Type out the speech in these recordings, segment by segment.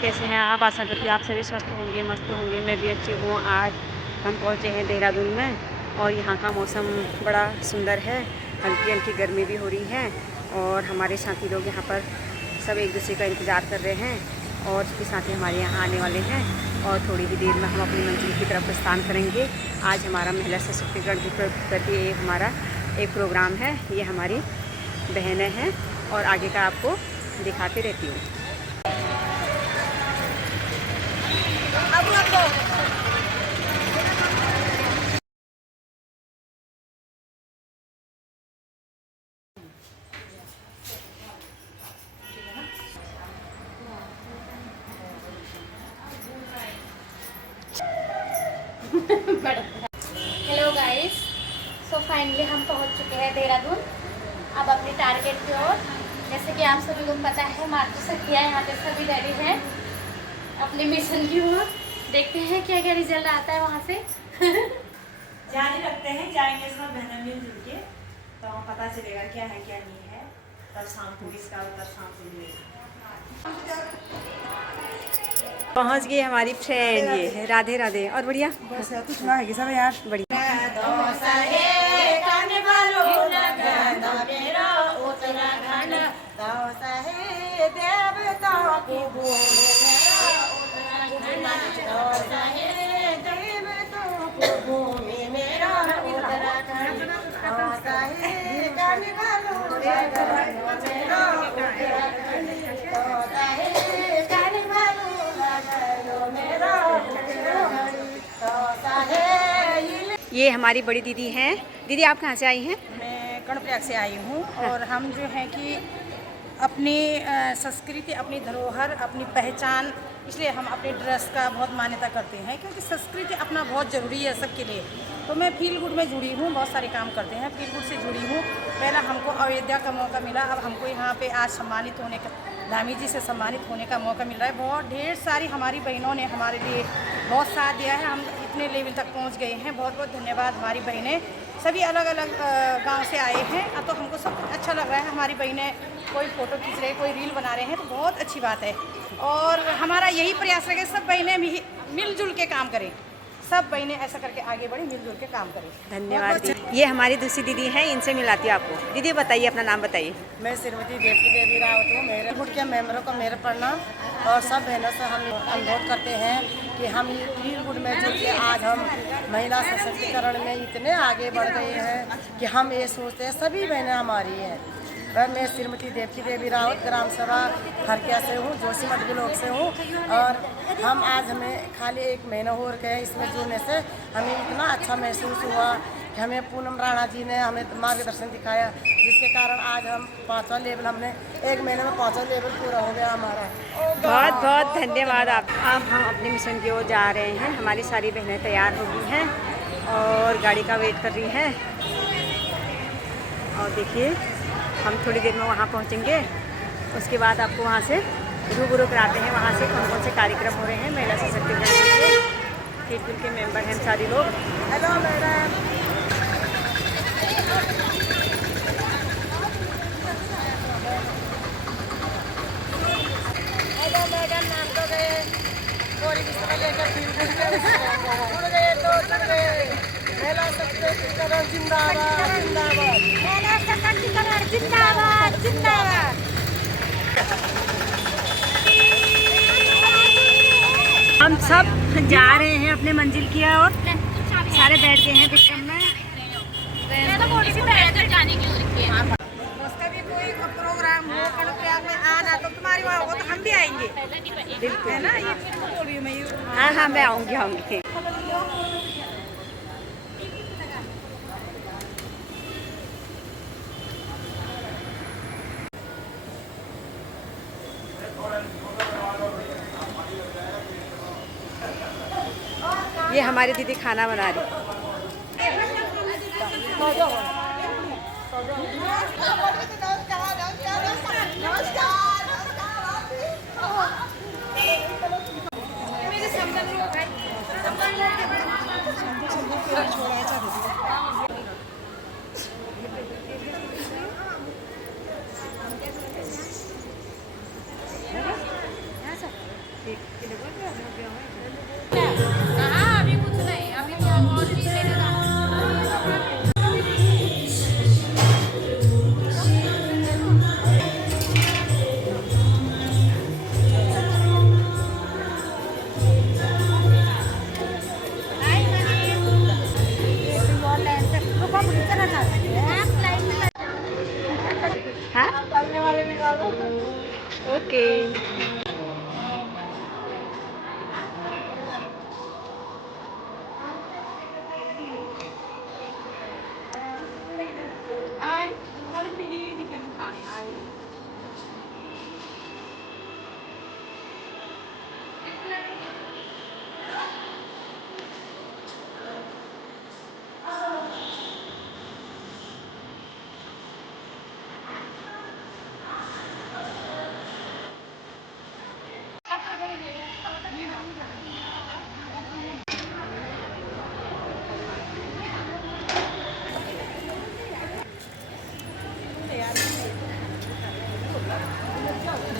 कैसे हैं आप? आशा करती हूँ आप सभी स्वस्थ होंगे, मस्त होंगे। मैं भी अच्छी हूँ। आज हम पहुँचे हैं देहरादून में और यहाँ का मौसम बड़ा सुंदर है। हल्की हल्की गर्मी भी हो रही है और हमारे साथी लोग यहाँ पर सब एक दूसरे का इंतज़ार कर रहे हैं और उसके साथी हमारे यहाँ आने वाले हैं और थोड़ी ही देर में हम अपनी मंजिल की तरफ प्रस्थान करेंगे। आज हमारा महिला सशक्तिकरण के प्रति हमारा एक प्रोग्राम है। ये हमारी बहनें हैं और आगे का आपको दिखाते रहती हूँ। हेलो गाइस, सो फाइनली हम पहुंच चुके हैं देहरादून। अब अपने टारगेट की ओर। जैसे कि आप सभी को पता है, मातृ शक्तियाँ यहाँ पे सभी रेडी हैं अपने मिशन की ओर। देखते हैं क्या क्या रिजल्ट आता है वहाँ से। जारी रखते हैं, जाएंगे सब बहनें मिलजुल के, तो हमें पता चलेगा क्या है क्या नहीं है। तब शाम को इसका उत्तर शाम को मिलेगा। पहुंच गई हमारी फ्रेंड। ये राधे राधे। और बढ़िया बस कुछ ना है सब यार बढ़िया। ये हमारी बड़ी दीदी हैं। दीदी आप कहाँ से आई हैं? मैं कर्णप्रयाग से आई हूँ और हम जो है कि अपनी संस्कृति, अपनी धरोहर, अपनी पहचान, इसलिए हम अपनी ड्रेस का बहुत मान्यता करते हैं क्योंकि संस्कृति अपना बहुत ज़रूरी है सबके लिए। तो मैं फील गुड में जुड़ी हूँ, बहुत सारे काम करते हैं, फील गुड से जुड़ी हूँ। पहला हमको अयोध्या का मौका मिला, अब हमको यहाँ पे आज सम्मानित होने का, धामी जी से सम्मानित होने का मौका मिल रहा है। बहुत ढेर सारी हमारी बहनों ने हमारे लिए बहुत साथ दिया है, हम इतने लेवल तक पहुँच गए हैं। बहुत बहुत धन्यवाद। हमारी बहनें सभी अलग अलग गांव से आए हैं, अब तो हमको सब अच्छा लग रहा है। हमारी बहनें कोई फ़ोटो खींच रहे, कोई रील बना रहे हैं, तो बहुत अच्छी बात है। और हमारा यही प्रयास रहे सब बहनें मिलजुल के काम करें, सब बहनें ऐसा करके आगे बढ़े, मिलजुल के काम करें। धन्यवाद दीदी। ये हमारी दूसरी दीदी हैं, इनसे मिलाती हूँ आपको। दीदी बताइए, अपना नाम बताइए। मैं श्रीमती देवी रावत हूँ। मेरे गुट के मेंबरों को मेरे प्रणाम और सब बहनों से हम अनुरोध करते हैं कि हम ये फील गुड में जुड़ के आज हम महिला सशक्तिकरण में इतने आगे बढ़ गए हैं कि हम ये सोचते हैं सभी बहनें हमारी हैं। मैं श्रीमती देवी रावत ग्राम सभा खरकिया से हूँ, जोशीमठ ब्लॉक से हूँ और हम आज हमें खाली 1 महीना हो गए इसमें जुड़ने से हमें इतना अच्छा महसूस हुआ कि हमें पूनम राणा जी ने हमें मार्गदर्शन दिखाया, जिसके कारण आज हम 5वां लेवल, हमने 1 महीने में 5वां लेवल पूरा हो गया हमारा। बहुत बहुत धन्यवाद आप। अब हम अपने मिशन की ओर जा रहे हैं। हमारी सारी बहनें तैयार हो गई हैं और गाड़ी का वेट कर रही हैं और देखिए हम थोड़ी देर में वहाँ पहुँचेंगे। उसके बाद आपको वहाँ से रूबरू कराते हैं, वहाँ से कौन कौन से कार्यक्रम हो रहे हैं महिला सशक्तिकरण के। फील के मेंबर हैं सारे लोग। Hello madam. हेलो मैडम, नाम तो गए थोड़ी किसी लेकर फील गुड जुड़ गए तो जुड़ गए। महिला सशक्तिकरण जिंदाबाद जिंदाबाद, महिला सशक्तिकरण जिंदाबाद जिंदाबाद। हम सब जा रहे हैं अपने मंजिल की ओर। सारे बैठ गए हैं विक्रम में। उसका भी कोई प्रोग्राम हो कर्णप्रयाग में आना तो तुम्हारी वहाँ हो तो हम भी आएंगे, बिल्कुल है ना? ये बोल रही हूँ मैं। हाँ हाँ, मैं आऊँगी। ये हमारी दीदी खाना बना रही। ठीक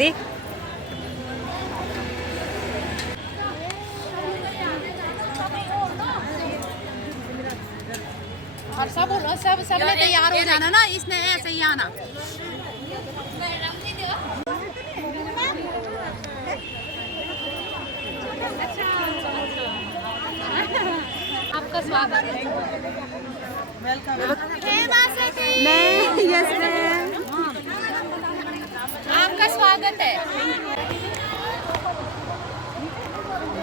देख और सब सबने तैयार हो जाना ना, इसने ऐसे ही आना। आपका स्वागत है। यस मैम, आपका स्वागत है।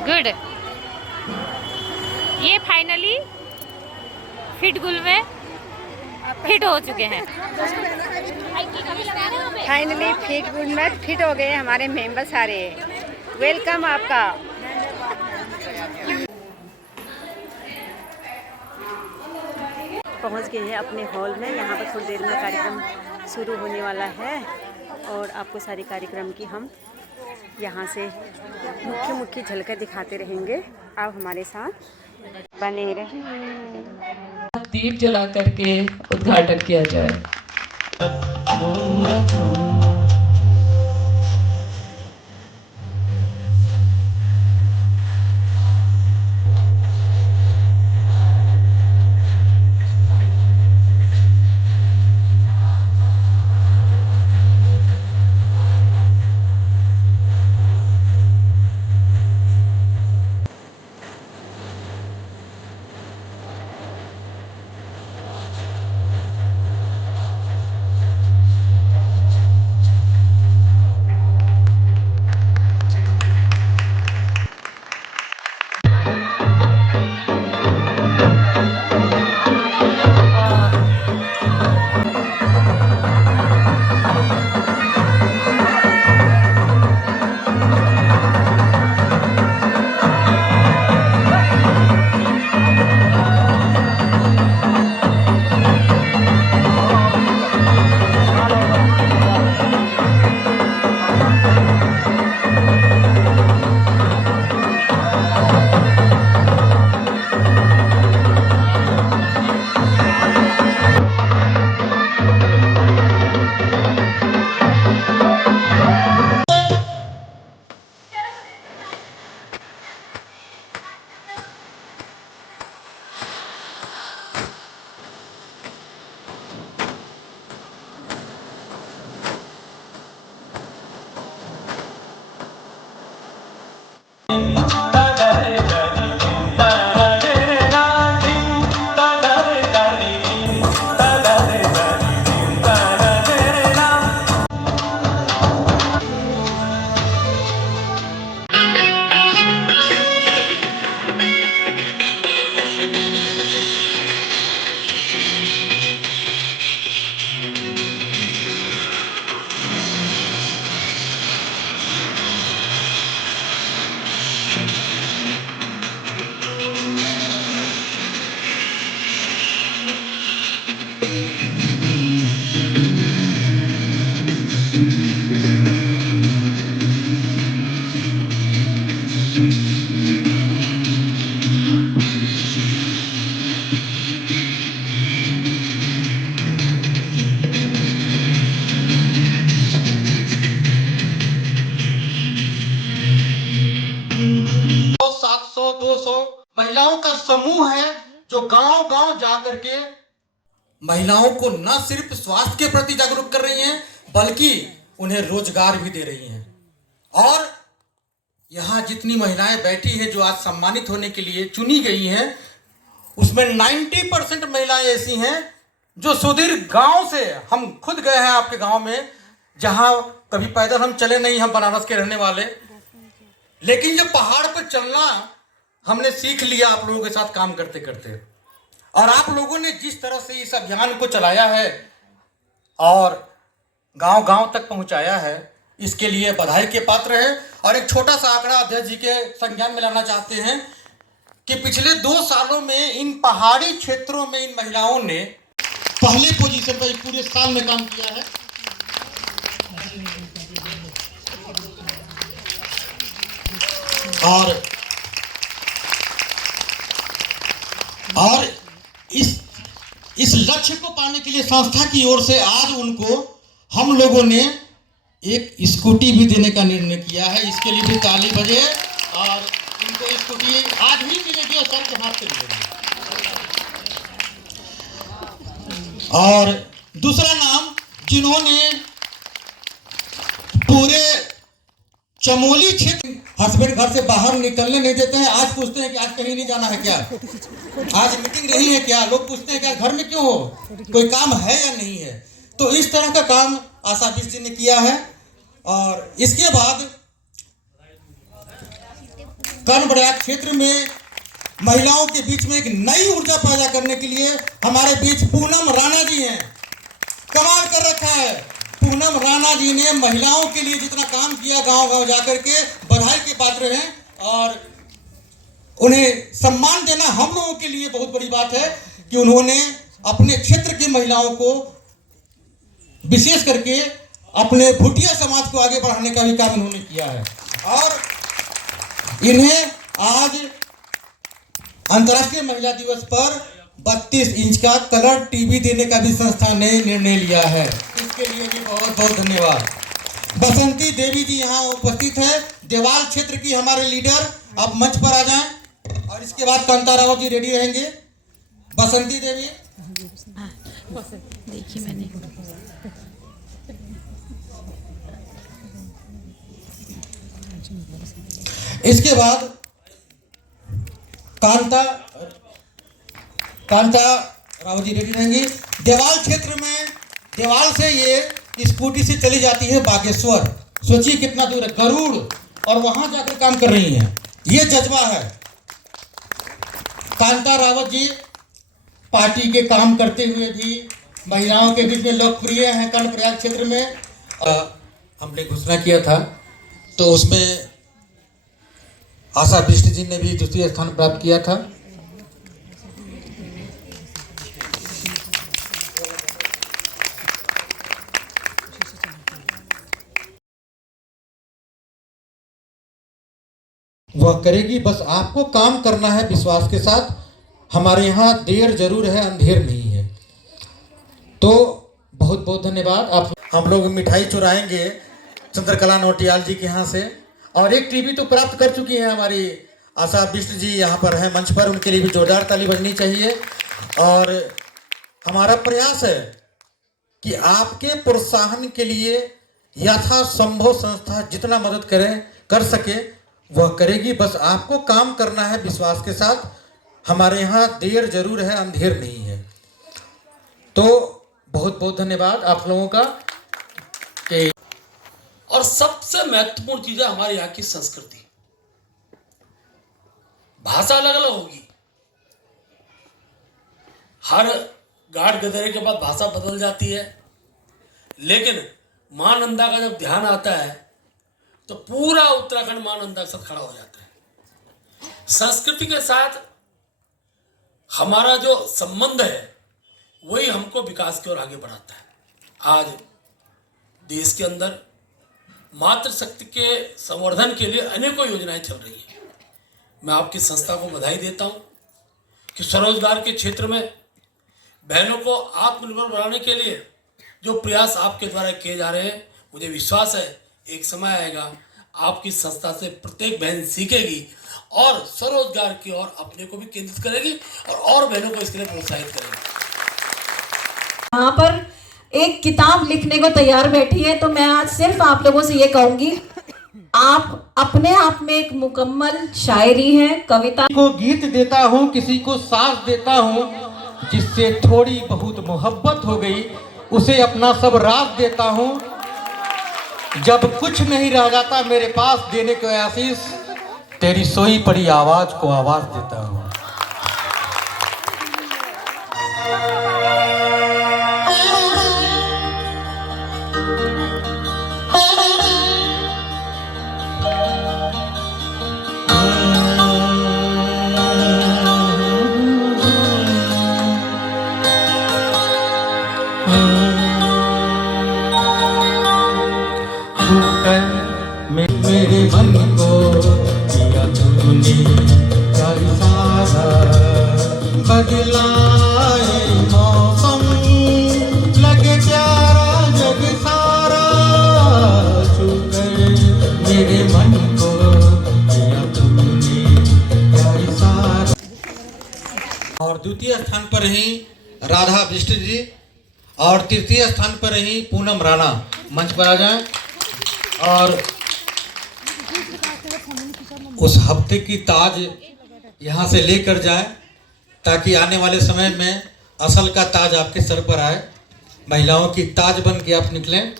गुड। ये फाइनली फिट गुलवे फिट हो चुके हैं। फाइनली फिट गुड में फिट हो गए हमारे मेंबर सारे। वेलकम आपका। पहुंच गए हैं अपने हॉल में। यहाँ पर थोड़ी देर में कार्यक्रम शुरू होने वाला है और आपको सारे कार्यक्रम की हम यहाँ से मुख्य झलकें दिखाते रहेंगे। आप हमारे साथ बने रहें। दीप जला करके उद्घाटन किया जाए। महिलाओं का समूह है जो गांव गांव जाकर के महिलाओं को न सिर्फ स्वास्थ्य के प्रति जागरूक कर रही हैं बल्कि उन्हें रोजगार भी दे रही हैं। और यहाँ जितनी महिलाएं बैठी हैं जो आज सम्मानित होने के लिए चुनी गई हैं उसमें 90% महिलाएं ऐसी हैं जो सुदूर गांव से, हम खुद गए हैं आपके गांव में जहां कभी पैदल हम चले नहीं, हम बनारस के रहने वाले, लेकिन जब पहाड़ पर चलना हमने सीख लिया आप लोगों के साथ काम करते करते। और आप लोगों ने जिस तरह से इस अभियान को चलाया है और गांव गांव तक पहुंचाया है, इसके लिए बधाई के पात्र है। और एक छोटा सा आंकड़ा अध्यक्ष जी के संज्ञान में लाना चाहते हैं कि पिछले 2 सालों में इन पहाड़ी क्षेत्रों में इन महिलाओं ने पहले पोजीशन पर पूरे साल में काम किया है। और इस लक्ष्य को पाने के लिए संस्था की ओर से आज उनको हम लोगों ने एक स्कूटी भी देने का निर्णय किया है। इसके लिए भी ताली बजे और इनको स्कूटी आज ही मिलेगी और सर के हाथ से मिलेगी। और दूसरा नाम जिन्होंने पूरे चमोली क्षेत्र, हस्बैंड घर से बाहर निकलने नहीं देते हैं, आज पूछते हैं कि आज कहीं नहीं जाना है क्या, आज मीटिंग नहीं है क्या, लोग पूछते हैं क्या घर में क्यों हो, कोई काम है या नहीं है। तो इस तरह का काम आशा बिष्ट जी ने किया है। और इसके बाद कर्णप्रयाग क्षेत्र में महिलाओं के बीच में एक नई ऊर्जा पैदा करने के लिए हमारे बीच पूनम राणा जी हैं। कमाल कर रखा है। पूनम राणा जी ने महिलाओं के लिए जितना काम किया गांव गांव जाकर के बधाई के पात्र हैं और उन्हें सम्मान देना हम लोगों के लिए बहुत बड़ी बात है कि उन्होंने अपने क्षेत्र की महिलाओं को विशेष करके अपने भुटिया समाज को आगे बढ़ाने का भी काम उन्होंने किया है। और इन्हें आज अंतर्राष्ट्रीय महिला दिवस पर 32 इंच का कलर टीवी देने का भी संस्था ने निर्णय लिया है। इसके लिए भी बहुत बहुत धन्यवाद। बसंती देवी जी यहाँ उपस्थित है, देवाल क्षेत्र की हमारे लीडर, आप मंच पर आ जाएं। और इसके बाद कांता रावत जी रेडी रहेंगे। बसंती देवी देखिए मैंने इसके बाद कांता रावत जी रेडी रहेंगी। देवाल क्षेत्र में देवाल से ये स्कूटी से चली जाती है बागेश्वर। सोचिए कितना दूर है, गरुड़, और वहां जाकर काम कर रही हैं। ये जज्बा है। कांता रावत जी पार्टी के काम करते हुए भी महिलाओं के बीच में लोकप्रिय हैं। कर्णप्रयाग क्षेत्र में हमने घोषणा किया था तो उसमें आशा बिष्ट जी ने भी द्वितीय स्थान प्राप्त किया था। वह करेगी, बस आपको काम करना है विश्वास के साथ। हमारे यहाँ देर जरूर है, अंधेर नहीं है। तो बहुत बहुत धन्यवाद। आप हम लोग मिठाई चुराएंगे चंद्रकला नौटियाल जी के यहाँ से। और एक टीवी तो प्राप्त कर चुकी है हमारी आशा बिष्ट जी, यहाँ पर है मंच पर, उनके लिए भी जोरदार ताली बजनी चाहिए। और हमारा प्रयास है कि आपके प्रोत्साहन के लिए यथासंभव संस्था जितना मदद कर सके वह करेगी। बस आपको काम करना है विश्वास के साथ। हमारे यहाँ देर जरूर है, अंधेर नहीं है। तो बहुत बहुत धन्यवाद आप लोगों का। कि और सबसे महत्वपूर्ण चीज है हमारे यहाँ की संस्कृति। भाषा अलग अलग होगी, हर गाढ़ गधेरे के बाद भाषा बदल जाती है, लेकिन मां नंदा का जब ध्यान आता है तो पूरा उत्तराखंड मां नंदा के साथ खड़ा हो जाता है। संस्कृति के साथ हमारा जो संबंध है वही हमको विकास की ओर आगे बढ़ाता है। आज देश के अंदर मातृशक्ति के संवर्धन के लिए अनेकों योजनाएं चल रही हैं। मैं आपकी संस्था को बधाई देता हूं कि स्वरोजगार के क्षेत्र में बहनों को आत्मनिर्भर बनाने के लिए जो प्रयास आपके द्वारा किए जा रहे हैं, मुझे विश्वास है एक समय आएगा आपकी संस्था से प्रत्येक बहन सीखेगी और स्वरोजगार की ओर अपने को भी केंद्रित करेगी और बहनों को इसके लिए प्रोत्साहित करेगी। यहाँ पर एक किताब लिखने को तैयार बैठी है, तो मैं आज सिर्फ आप लोगों से ये कहूंगी, आप अपने आप में एक मुकम्मल शायरी है, कविता को गीत देता हूँ, किसी को सांस देता हूँ, जिससे थोड़ी बहुत मोहब्बत हो गई उसे अपना सब राज देता हूँ। जब कुछ नहीं रह जाता मेरे पास देने को आशीष, तेरी सोई पड़ी आवाज को आवाज देता हूँ। मेरे मन को दिया तूने क्या इशारा, बदलाए मौसम लगे प्यारा जग सारा, और द्वितीय स्थान पर रही राधा बिष्ट जी और तृतीय स्थान पर रही पूनम राणा। मंच पर आ जाएं और उस हफ्ते की ताज यहाँ से लेकर जाएं ताकि आने वाले समय में असल का ताज आपके सर पर आए, महिलाओं की ताज बन के आप निकलें।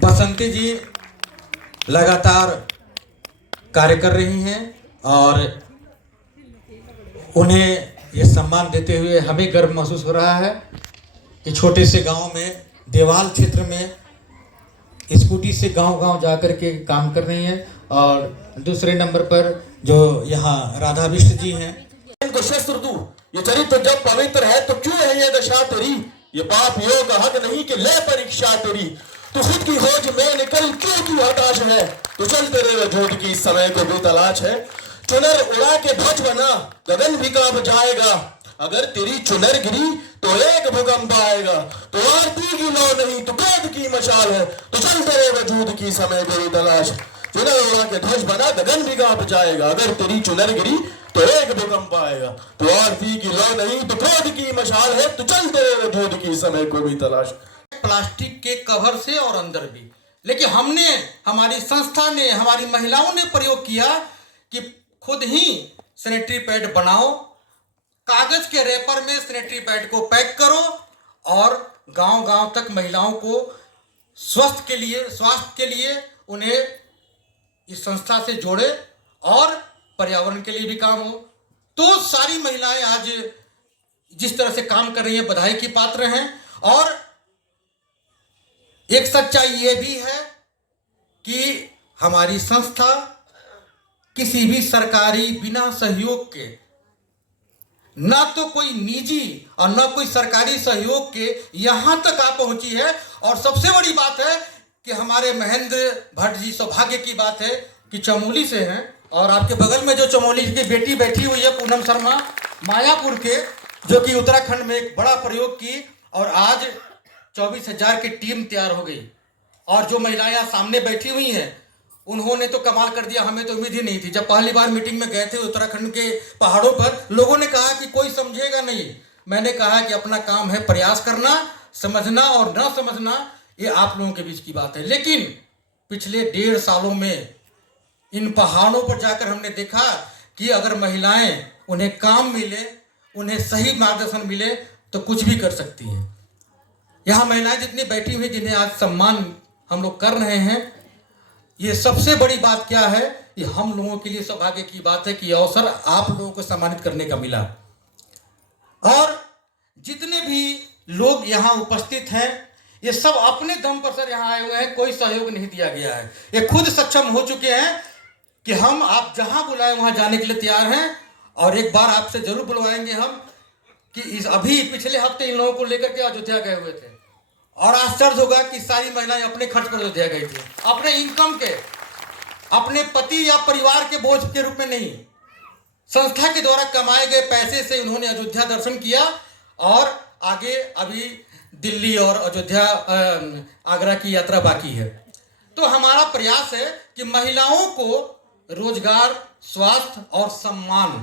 बसंती जी लगातार कार्य कर रही हैं और उन्हें ये सम्मान देते हुए हमें गर्व महसूस हो रहा है कि छोटे से गांव में देवाल क्षेत्र में स्कूटी से गांव-गांव जाकर के काम कर रही हैं। और दूसरे नंबर पर जो यहाँ राधा बिष्ट जी हैं। इनको शस्त्र दूं, ये चरित्र जब पवित्र है तो क्यों है ये दशा तेरी, ये पाप योग हद नहीं कि ले परीक्षा तेरी, तू खुद की खोज में निकल क्यों तू हताश है, तो चल तेरे वजूद की इस समय को भी तलाश है। चुनर उड़ा के ध्वज बना गगन भी कांप जाएगा, अगर तेरी चुनर गिरी तो एक भूकंप आएगा, तो आरती की लौ नहीं तो क्रोध की मशाल है, तो चल तेरे वजूद की समय को भी तलाश। चुनर उड़ा के ध्वज बना गगन भी कांप जाएगा, अगर तेरी चुनर गिरी तो एक भूकंप आएगा, तो आरती की लौ नहीं तो क्रोध की मशाल है, तो चल तेरे वजूद की समय को भी तलाश। प्लास्टिक के कवर से और अंदर भी, लेकिन हमने, हमारी संस्था ने, हमारी महिलाओं ने प्रयोग किया कि खुद ही सैनिटरी पैड बनाओ, कागज के रैपर में सैनिटरी पैड को पैक करो और गांव-गांव तक महिलाओं को स्वास्थ्य के लिए उन्हें इस संस्था से जोड़े और पर्यावरण के लिए भी काम हो। तो सारी महिलाएं आज जिस तरह से काम कर रही हैं बधाई की पात्र हैं। और एक सच्चाई ये भी है कि हमारी संस्था किसी भी सरकारी बिना सहयोग के, ना तो कोई निजी और ना कोई सरकारी सहयोग के यहां तक आ पहुंची है। और सबसे बड़ी बात है कि हमारे महेंद्र भट्ट जी, सौभाग्य की बात है कि चमोली से हैं और आपके बगल में जो चमोली की बेटी बैठी हुई है पूनम शर्मा, मायापुर के, जो कि उत्तराखंड में एक बड़ा प्रयोग की और आज 24,000 की टीम तैयार हो गई। और जो महिलाएं यहाँ सामने बैठी हुई हैं उन्होंने तो कमाल कर दिया, हमें तो उम्मीद ही नहीं थी। जब पहली बार मीटिंग में गए थे उत्तराखंड के पहाड़ों पर, लोगों ने कहा कि कोई समझेगा नहीं। मैंने कहा कि अपना काम है प्रयास करना, समझना और न समझना ये आप लोगों के बीच की बात है। लेकिन पिछले 1.5 सालों में इन पहाड़ों पर जाकर हमने देखा कि अगर महिलाएं, उन्हें काम मिले, उन्हें सही मार्गदर्शन मिले तो कुछ भी कर सकती हैं। यहाँ महिलाएं जितनी बैठी हुई, जिन्हें आज सम्मान हम लोग कर रहे हैं, ये सबसे बड़ी बात क्या है, ये हम लोगों के लिए सौभाग्य की बात है कि ये अवसर आप लोगों को सम्मानित करने का मिला। और जितने भी लोग यहाँ उपस्थित हैं ये सब अपने दम पर सर यहाँ आए हुए हैं, कोई सहयोग नहीं दिया गया है। ये खुद सक्षम हो चुके हैं कि हम आप जहाँ बुलाएं वहाँ जाने के लिए तैयार हैं। और एक बार आपसे जरूर बुलवाएंगे हम कि इस अभी पिछले हफ्ते इन लोगों को लेकर के अयोध्या गए हुए थे और आश्चर्य होगा कि सारी महिलाएं अपने खर्च पर अयोध्या गई थी, अपने इनकम के, अपने पति या परिवार के बोझ के रूप में नहीं, संस्था के द्वारा कमाए गए पैसे से उन्होंने अयोध्या दर्शन किया और आगे अभी दिल्ली और अयोध्या आगरा की यात्रा बाकी है। तो हमारा प्रयास है कि महिलाओं को रोजगार, स्वास्थ्य और सम्मान,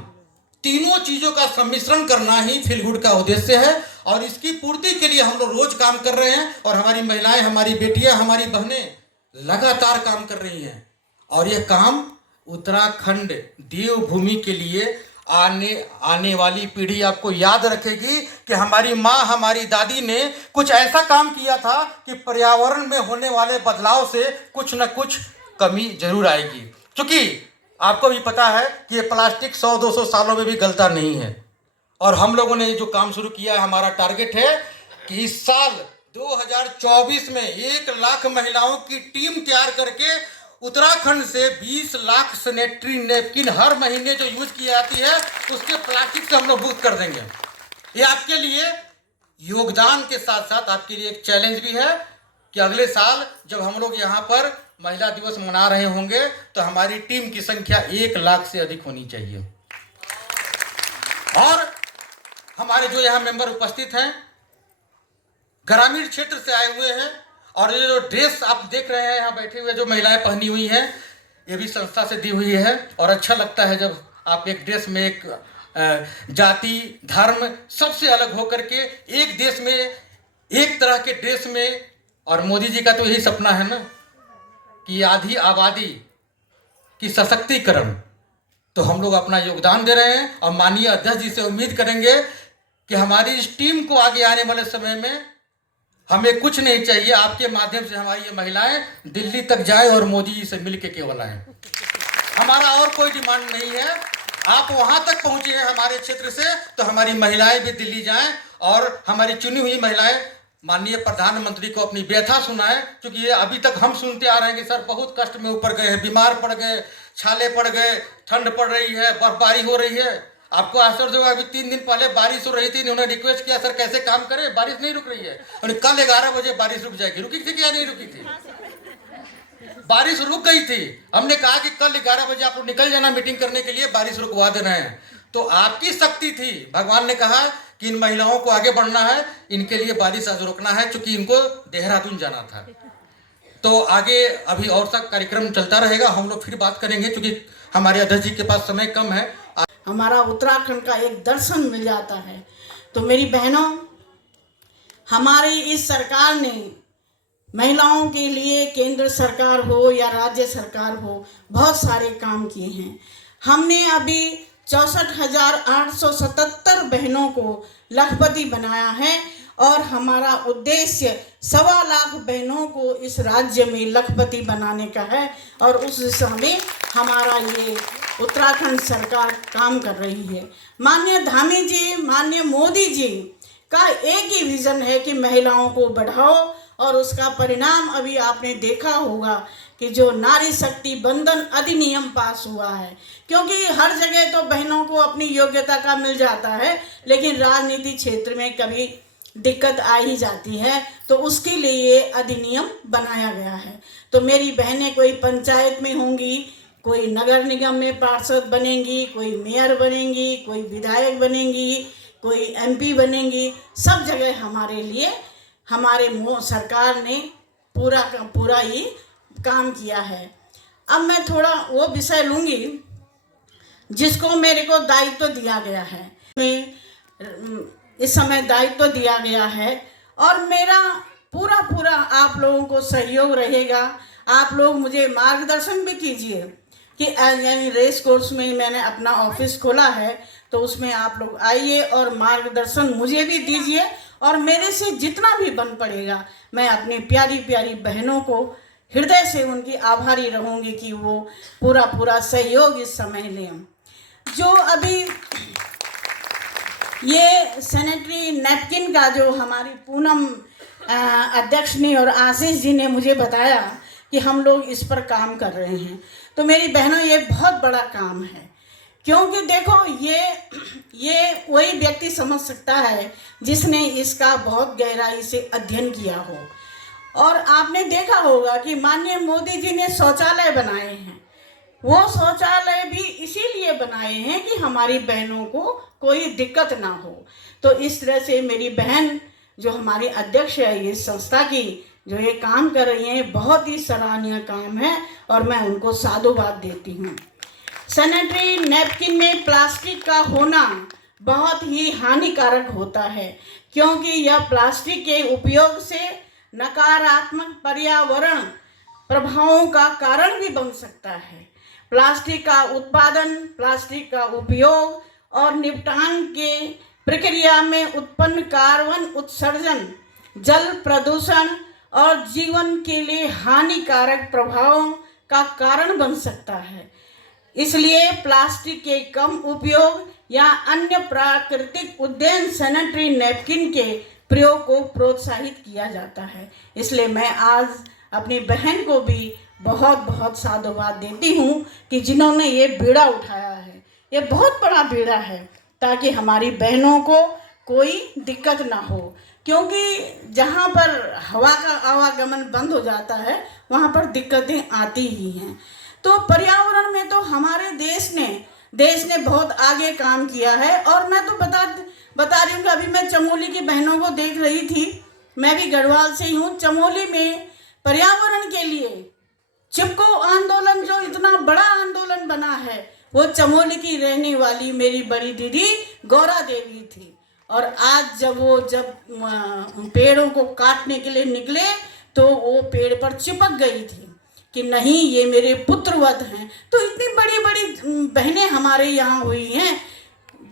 तीनों चीजों का सम्मिश्रण करना ही फील गुड का उद्देश्य है। और इसकी पूर्ति के लिए हम लोग रोज काम कर रहे हैं और हमारी महिलाएं, हमारी बेटियां, हमारी बहनें लगातार काम कर रही हैं। और यह काम उत्तराखंड देवभूमि के लिए आने वाली पीढ़ी आपको याद रखेगी कि हमारी माँ, हमारी दादी ने कुछ ऐसा काम किया था कि पर्यावरण में होने वाले बदलाव से कुछ न कुछ कमी जरूर आएगी। क्योंकि आपको भी पता है कि ये प्लास्टिक 100-200 सालों में भी गलता नहीं है। और हम लोगों ने जो काम शुरू किया है, हमारा टारगेट है कि इस साल 2024 में 1 लाख महिलाओं की टीम तैयार करके उत्तराखंड से 20 लाख सैनिटरी नैपकिन हर महीने जो यूज की जाती है उसके प्लास्टिक से हम लोग मुक्त कर देंगे। ये आपके लिए योगदान के साथ साथ आपके लिए एक चैलेंज भी है कि अगले साल जब हम लोग यहाँ पर महिला दिवस मना रहे होंगे तो हमारी टीम की संख्या 1 लाख से अधिक होनी चाहिए। और हमारे जो यहाँ मेंबर उपस्थित हैं ग्रामीण क्षेत्र से आए हुए हैं और ये जो ड्रेस आप देख रहे हैं यहाँ बैठे हुए जो महिलाएं पहनी हुई हैं, ये भी संस्था से दी हुई है और अच्छा लगता है जब आप एक ड्रेस में एक जाति धर्म सबसे अलग होकर के एक देश में एक तरह के ड्रेस में। और मोदी जी का तो यही सपना है ना कि आधी आबादी की सशक्तिकरण, तो हम लोग अपना योगदान दे रहे हैं और माननीय अध्यक्ष जी से उम्मीद करेंगे कि हमारी इस टीम को आगे आने वाले समय में हमें कुछ नहीं चाहिए, आपके माध्यम से हमारी ये महिलाएं दिल्ली तक जाए और मोदी जी से मिल के केवल आए। हमारा और कोई डिमांड नहीं है। आप वहां तक पहुंचे हैं हमारे क्षेत्र से, तो हमारी महिलाएं भी दिल्ली जाएं और हमारी चुनी हुई महिलाएं माननीय प्रधानमंत्री को अपनी व्यथा सुनाएं, क्योंकि ये अभी तक हम सुनते आ रहे हैं कि सर बहुत कष्ट में ऊपर गए हैं, बीमार पड़ गए, छाले पड़ गए, ठंड पड़ रही है, बर्फबारी हो रही है। आपको आश्चर्य होगा, अभी 3 दिन पहले बारिश हो रही थी, उन्होंने रिक्वेस्ट किया सर कैसे काम करें, बारिश नहीं रुक रही है। और कल 11 बजे बारिश रुक जाएगी, रुकी थी क्या नहीं रुकी थी? बारिश रुक गई थी। हमने कहा कि कल 11 बजे आप लोग निकल जाना मीटिंग करने के लिए, बारिश रुकवा देना है। तो आपकी शक्ति थी, भगवान ने कहा कि इन महिलाओं को आगे बढ़ना है, इनके लिए बारिश आज रोकना है, क्योंकि इनको देहरादून जाना था। तो आगे अभी और सब कार्यक्रम चलता रहेगा, हम लोग फिर बात करेंगे, क्योंकि हमारे अध्यक्ष जी के पास समय कम है। हमारा उत्तराखंड का एक दर्शन मिल जाता है। तो मेरी बहनों, हमारी इस सरकार ने महिलाओं के लिए, केंद्र सरकार हो या राज्य सरकार हो, बहुत सारे काम किए हैं। हमने अभी 64,877 बहनों को लखपति बनाया है और हमारा उद्देश्य 1.25 लाख बहनों को इस राज्य में लखपति बनाने का है और उस दिशा में हमारा ये उत्तराखंड सरकार काम कर रही है। माननीय धामी जी, माननीय मोदी जी का एक ही विज़न है कि महिलाओं को बढ़ाओ, और उसका परिणाम अभी आपने देखा होगा कि जो नारी शक्ति बंधन अधिनियम पास हुआ है, क्योंकि हर जगह तो बहनों को अपनी योग्यता का मिल जाता है, लेकिन राजनीति क्षेत्र में कभी दिक्कत आ ही जाती है, तो उसके लिए ये अधिनियम बनाया गया है। तो मेरी बहनें कोई पंचायत में होंगी, कोई नगर निगम में पार्षद बनेंगी, कोई मेयर बनेंगी, कोई विधायक बनेंगी, कोई एमपी बनेंगी, सब जगह हमारे लिए हमारे सरकार ने पूरा ही काम किया है। अब मैं थोड़ा वो विषय लूँगी जिसको मेरे को दायित्व दिया गया है। इस समय दायित्व दिया गया है और मेरा पूरा आप लोगों को सहयोग रहेगा। आप लोग मुझे मार्गदर्शन भी कीजिए कि यानी रेस कोर्स में मैंने अपना ऑफिस खोला है, तो उसमें आप लोग आइए और मार्गदर्शन मुझे भी दीजिए, और मेरे से जितना भी बन पड़ेगा मैं अपनी प्यारी प्यारी बहनों को हृदय से उनकी आभारी रहूँगी कि वो पूरा सहयोग इस समय लें। जो अभी ये सैनिटरी नैपकिन का जो हमारी पूनम अध्यक्ष ने और आशीष जी ने मुझे बताया कि हम लोग इस पर काम कर रहे हैं, तो मेरी बहनों ये बहुत बड़ा काम है, क्योंकि देखो ये वही व्यक्ति समझ सकता है जिसने इसका बहुत गहराई से अध्ययन किया हो। और आपने देखा होगा कि माननीय मोदी जी ने शौचालय बनाए हैं, वो शौचालय भी इसीलिए बनाए हैं कि हमारी बहनों को कोई दिक्कत ना हो। तो इस तरह से मेरी बहन जो हमारी अध्यक्ष है इस संस्था की, जो ये काम कर रही हैं, बहुत ही सराहनीय काम है और मैं उनको साधुवाद देती हूँ। सैनिटरी नैपकिन में प्लास्टिक का होना बहुत ही हानिकारक होता है, क्योंकि यह प्लास्टिक के उपयोग से नकारात्मक पर्यावरण प्रभावों का कारण भी बन सकता है। प्लास्टिक का उत्पादन, प्लास्टिक का उपयोग और निपटान के प्रक्रिया में उत्पन्न कार्बन उत्सर्जन जल प्रदूषण और जीवन के लिए हानिकारक प्रभावों का कारण बन सकता है। इसलिए प्लास्टिक के कम उपयोग या अन्य प्राकृतिक उद्यान सैनिटरी नैपकिन के प्रयोग को प्रोत्साहित किया जाता है। इसलिए मैं आज अपनी बहन को भी बहुत बहुत साधुवाद देती हूँ कि जिन्होंने ये बीड़ा उठाया है। ये बहुत बड़ा बीड़ा है ताकि हमारी बहनों को कोई दिक्कत ना हो, क्योंकि जहाँ पर हवा का आवागमन बंद हो जाता है वहाँ पर दिक्कतें आती ही हैं। तो पर्यावरण में तो हमारे देश ने बहुत आगे काम किया है। और मैं तो बता रही हूँ कि अभी मैं चमोली की बहनों को देख रही थी, मैं भी गढ़वाल से ही हूँ। चमोली में पर्यावरण के लिए चिपको आंदोलन जो इतना बड़ा आंदोलन बना है, वो चमोली की रहने वाली मेरी बड़ी दीदी गौरा देवी थी। और आज जब पेड़ों को काटने के लिए निकले तो वो पेड़ पर चिपक गई थी कि नहीं, ये मेरे पुत्रवत हैं। तो इतनी बड़ी बड़ी बहनें हमारे यहाँ हुई हैं,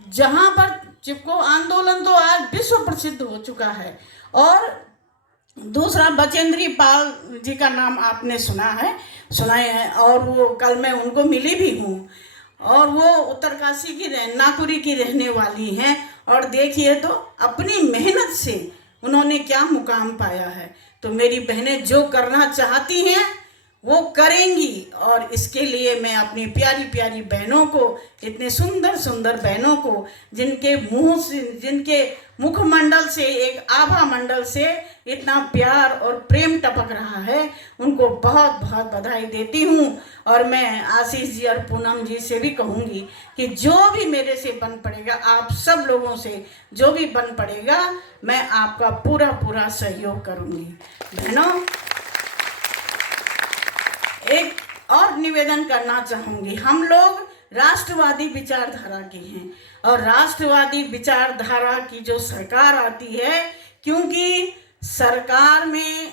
जहाँ पर चिपको आंदोलन तो आज विश्व प्रसिद्ध हो चुका है। और दूसरा, बचेंद्री पाल जी का नाम आपने सुनाए हैं, और वो कल मैं उनको मिली भी हूँ, और वो उत्तरकाशी की नाकुरी की रहने वाली हैं। और देखिए तो अपनी मेहनत से उन्होंने क्या मुकाम पाया है। तो मेरी बहनें जो करना चाहती हैं वो करेंगी, और इसके लिए मैं अपनी प्यारी प्यारी बहनों को, इतने सुंदर सुंदर बहनों को, जिनके मुंह से, जिनके मुखमंडल से, एक आभा मंडल से इतना प्यार और प्रेम टपक रहा है, उनको बहुत बहुत बधाई देती हूँ। और मैं आशीष जी और पूनम जी से भी कहूँगी कि जो भी मेरे से बन पड़ेगा, आप सब लोगों से जो भी बन पड़ेगा, मैं आपका पूरा पूरा सहयोग करूँगी। बहनों, एक और निवेदन करना चाहूँगी। हम लोग राष्ट्रवादी विचारधारा के हैं, और राष्ट्रवादी विचारधारा की जो सरकार आती है, क्योंकि सरकार में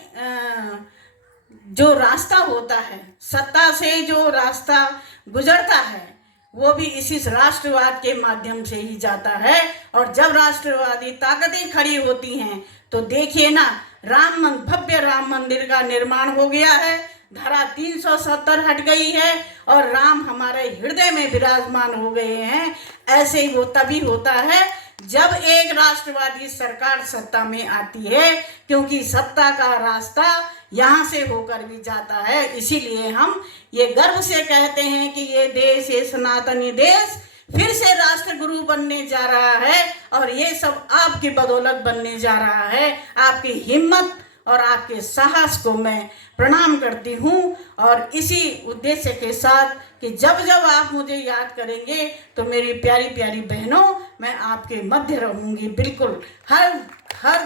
जो रास्ता होता है, सत्ता से जो रास्ता गुजरता है, वो भी इसी राष्ट्रवाद के माध्यम से ही जाता है। और जब राष्ट्रवादी ताकतें खड़ी होती हैं तो देखिए ना, भव्य राम मंदिर का निर्माण हो गया है, धारा 370 हट गई है, और राम हमारे हृदय में विराजमान हो गए हैं। ऐसे ही वो तभी होता है जब एक राष्ट्रवादी सरकार सत्ता में आती है, क्योंकि सत्ता का रास्ता यहाँ से होकर भी जाता है। इसीलिए हम ये गर्व से कहते हैं कि ये देश, ये सनातनी देश फिर से राष्ट्र गुरु बनने जा रहा है, और ये सब आपकी बदौलत बनने जा रहा है। आपकी हिम्मत और आपके साहस को मैं प्रणाम करती हूँ, और इसी उद्देश्य के साथ कि जब जब आप मुझे याद करेंगे तो मेरी प्यारी प्यारी बहनों, मैं आपके मध्य रहूँगी, बिल्कुल हर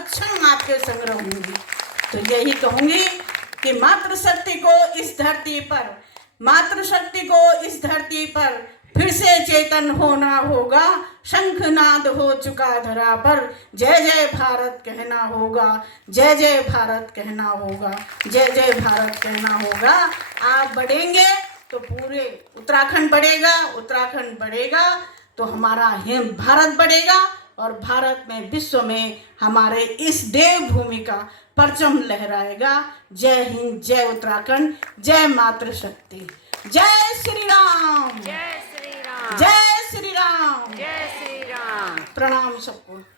क्षण आपके संग रहूँगी। तो यही कहूँगी कि मातृशक्ति को इस धरती पर फिर से चेतन होना होगा। शंखनाद हो चुका धरा पर, जय जय भारत कहना होगा, जय जय भारत कहना होगा, जय जय भारत कहना होगा। आप बढ़ेंगे तो पूरे उत्तराखंड बढ़ेगा तो हमारा भारत बढ़ेगा, और भारत में, विश्व में हमारे इस देवभूमि का परचम लहराएगा। जय हिंद, जय उत्तराखंड, जय मातृशक्ति, जय श्री राम, जय श्री राम, जय श्री राम, जय श्री राम। प्रणाम सबको।